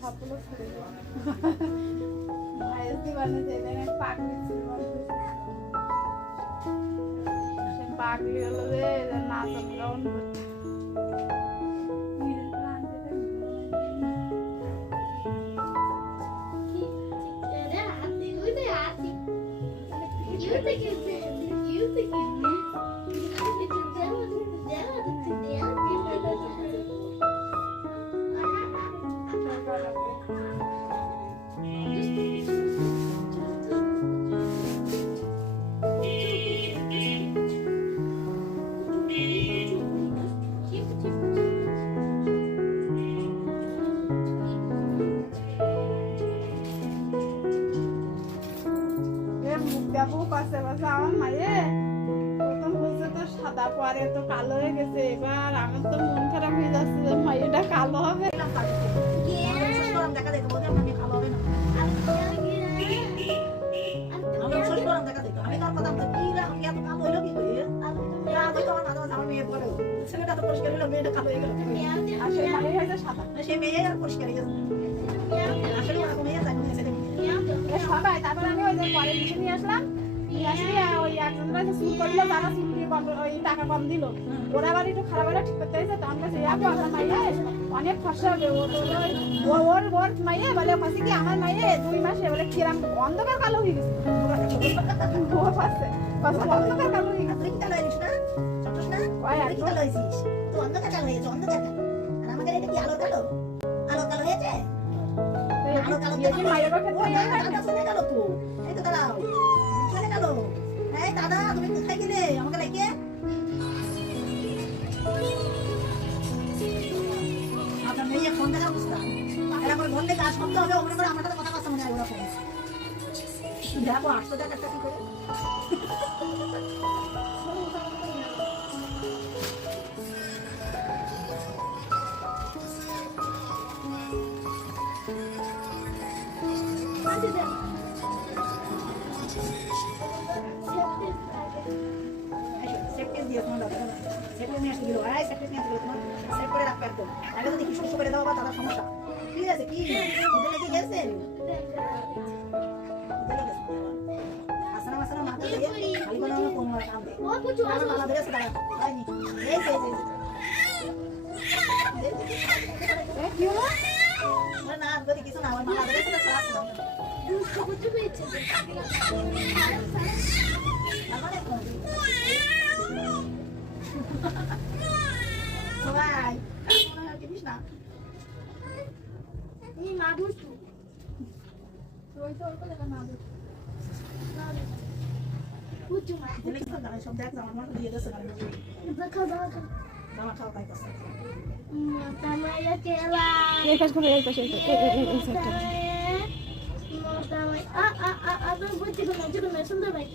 সবগুলো ছুড়ে দেবো ভাইয়ের দিবানে যেদিন পাগলি ছিল সে পাগলি হলো যে নাচন গাউন করতে আমার মায়ে প্রথম বলছে তো সাদা পরে তো কালো হয়ে গেছে এবার আমার তো মন খারাপ হয়ে যাচ্ছে যে মাইটা কালো হবে সবাই তারপর আমি ওই যে পরে নিয়ে আসলাম ওই একজনরা চুল করলো যারা চুল দিয়ে ওই টাকা কম দিল ওরা আবার একটু খারাপ হলে ঠিক করতে হয়েছে তখন কাছে আমার মাইয়ে অনেক ফসা হবে ওর মাইয়ে বলে কাছে কি আমার মাইয়ে 2 মাসে বলে কিরাম অন্ধকার কালো হয়ে গেছে অন্ধকার কালো হয়ে গেছে অন্ধকার কালো হয়েছে অন্ধকার আর আমাদের এটা কি আলো কালো আলো কালো হয়েছে দাদা তুমি কোথায় গেলে আমাকে লাগে আপনার মেয়ে ফোন দেখা বুঝতাম এরকম বললে কাজ করতে হবে মনে করে আমার সাথে কথা কথা মনে হয় ওরকম দেখো 800 টাকা কি করে কিছু না সবাই জিনিস না এই মা দুষ্টু ওই তো ওর কথা মা দুষ্টু কুচু মা বলে কি না সব দেখ আমার মনে দিয়ে দেছে দেখা দেখা মামা খাও তাই করছে তামাইয়া কেলা এই কাজ করে এই পাশে এই সেটটা মোটা আ আ আ আ বুঝছি না সুন্দর ভাই